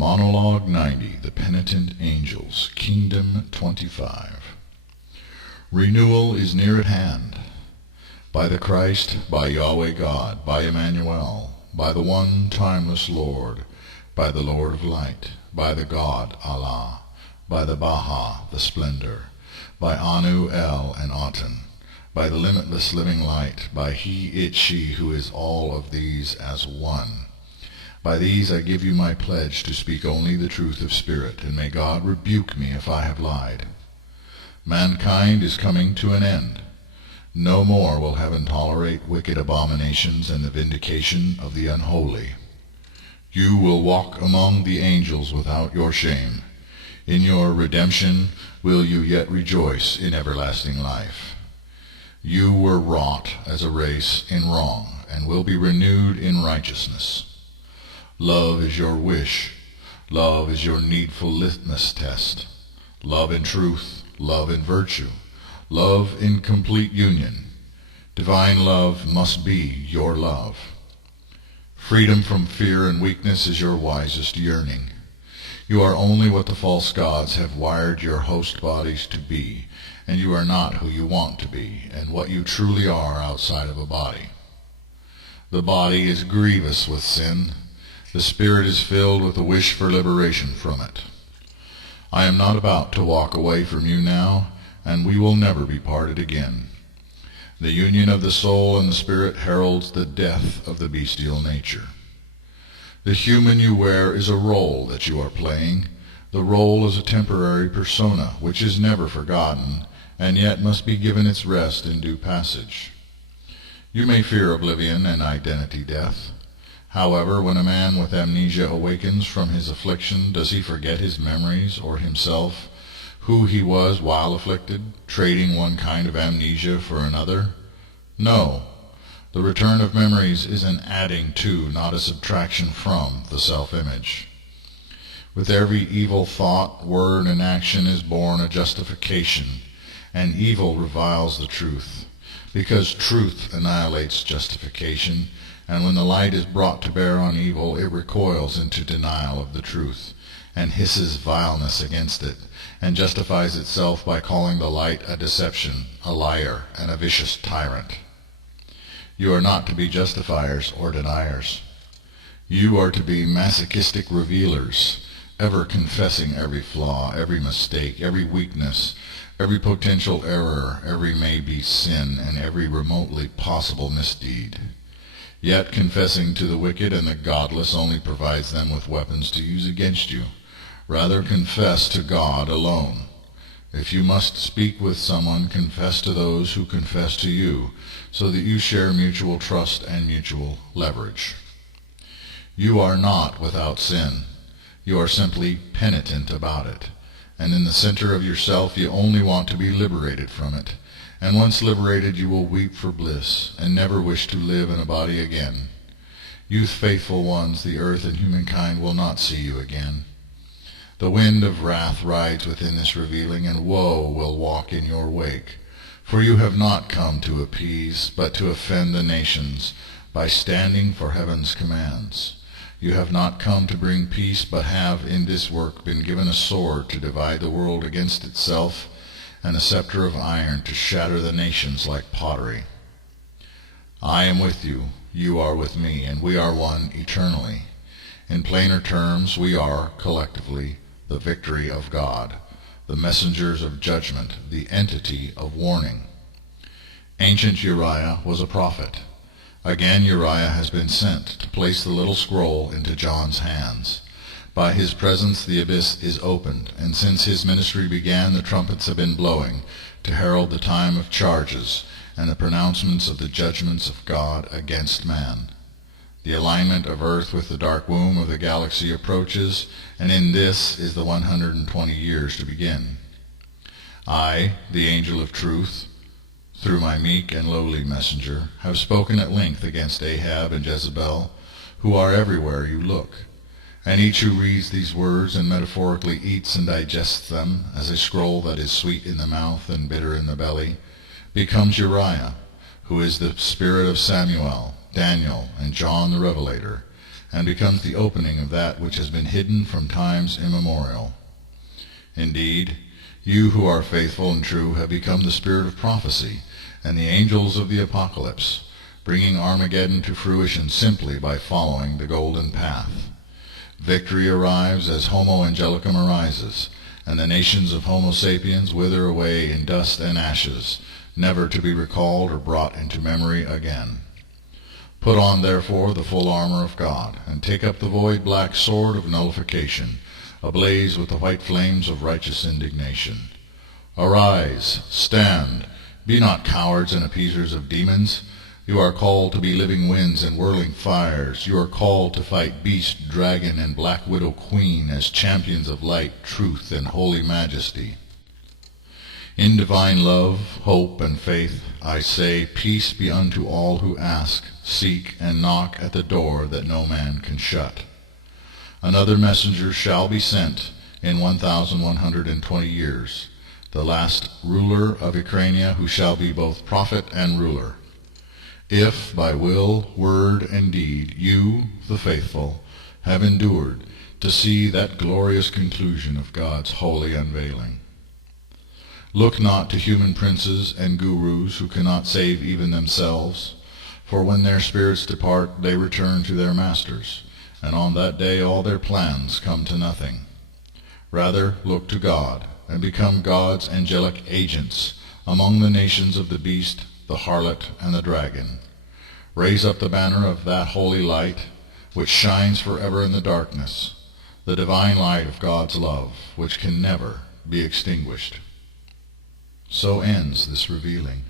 Monologue 90, The Penitent Angels, Kingdom 25. Renewal is near at hand. By the Christ, by Yahweh God, by Emmanuel, by the one timeless Lord, by the Lord of Light, by the God Allah, by the Baha, the Splendor, by Anu, El, and Aten, by the limitless living light, by He, It, She, who is all of these as one. By these I give you my pledge to speak only the truth of spirit, and may God rebuke me if I have lied. Mankind is coming to an end. No more will heaven tolerate wicked abominations and the vindication of the unholy. You will walk among the angels without your shame. In your redemption will you yet rejoice in everlasting life. You were wrought as a race in wrong, and will be renewed in righteousness. Love is your wish. Love is your needful litmus test. Love in truth, love in virtue, love in complete union. Divine love must be your love. Freedom from fear and weakness is your wisest yearning. You are only what the false gods have wired your host bodies to be, and you are not who you want to be, and what you truly are outside of a body. The body is grievous with sin. The spirit is filled with a wish for liberation from it. I am not about to walk away from you now, and we will never be parted again. The union of the soul and the spirit heralds the death of the bestial nature. The human you wear is a role that you are playing. The role is a temporary persona which is never forgotten, and yet must be given its rest in due passage. You may fear oblivion and identity death. However, when a man with amnesia awakens from his affliction, does he forget his memories or himself, who he was while afflicted, trading one kind of amnesia for another? No. The return of memories is an adding to, not a subtraction from, the self-image. With every evil thought, word, and action is born a justification, and evil reviles the truth, because truth annihilates justification, and when the light is brought to bear on evil, it recoils into denial of the truth, and hisses vileness against it, and justifies itself by calling the light a deception, a liar, and a vicious tyrant. You are not to be justifiers or deniers. You are to be masochistic revealers, ever confessing every flaw, every mistake, every weakness, every potential error, every may-be sin, and every remotely possible misdeed. Yet confessing to the wicked and the godless only provides them with weapons to use against you. Rather confess to God alone. If you must speak with someone, confess to those who confess to you, so that you share mutual trust and mutual leverage. You are not without sin. You are simply penitent about it, and in the center of yourself you only want to be liberated from it. And once liberated, you will weep for bliss, and never wish to live in a body again. You faithful ones, the earth and humankind will not see you again. The wind of wrath rides within this revealing, and woe will walk in your wake. For you have not come to appease, but to offend the nations, by standing for heaven's commands. You have not come to bring peace, but have in this work been given a sword to divide the world against itself, and a scepter of iron to shatter the nations like pottery. I am with you, you are with me, and we are one eternally. In plainer terms, we are, collectively, the victory of God, the messengers of judgment, the entity of warning. Ancient Uriah was a prophet. Again Uriah has been sent to place the little scroll into John's hands. By his presence the abyss is opened, and since his ministry began the trumpets have been blowing to herald the time of charges and the pronouncements of the judgments of God against man. The alignment of earth with the dark womb of the galaxy approaches, and in this is the 120 years to begin. I, the angel of truth, through my meek and lowly messenger, have spoken at length against Ahab and Jezebel, who are everywhere you look. And each who reads these words and metaphorically eats and digests them, as a scroll that is sweet in the mouth and bitter in the belly, becomes Uriah, who is the spirit of Samuel, Daniel, and John the Revelator, and becomes the opening of that which has been hidden from times immemorial. Indeed, you who are faithful and true have become the spirit of prophecy and the angels of the apocalypse, bringing Armageddon to fruition simply by following the golden path. Victory arrives as Homo Angelicum arises, and the nations of Homo sapiens wither away in dust and ashes, never to be recalled or brought into memory again. Put on, therefore, the full armor of God, and take up the void black sword of nullification, ablaze with the white flames of righteous indignation. Arise, stand, be not cowards and appeasers of demons. You are called to be living winds and whirling fires. You are called to fight beast, dragon, and black widow queen as champions of light, truth, and holy majesty. In divine love, hope, and faith, I say, peace be unto all who ask, seek, and knock at the door that no man can shut. Another messenger shall be sent in 1,120 years, the last ruler of Ukrainia, who shall be both prophet and ruler. If by will, word, and deed you, the faithful, have endured to see that glorious conclusion of God's holy unveiling. Look not to human princes and gurus who cannot save even themselves, for when their spirits depart they return to their masters, and on that day all their plans come to nothing. Rather look to God, and become God's angelic agents among the nations of the beast, the harlot, and the dragon. Raise up the banner of that holy light, which shines forever in the darkness, the divine light of God's love, which can never be extinguished. So ends this revealing.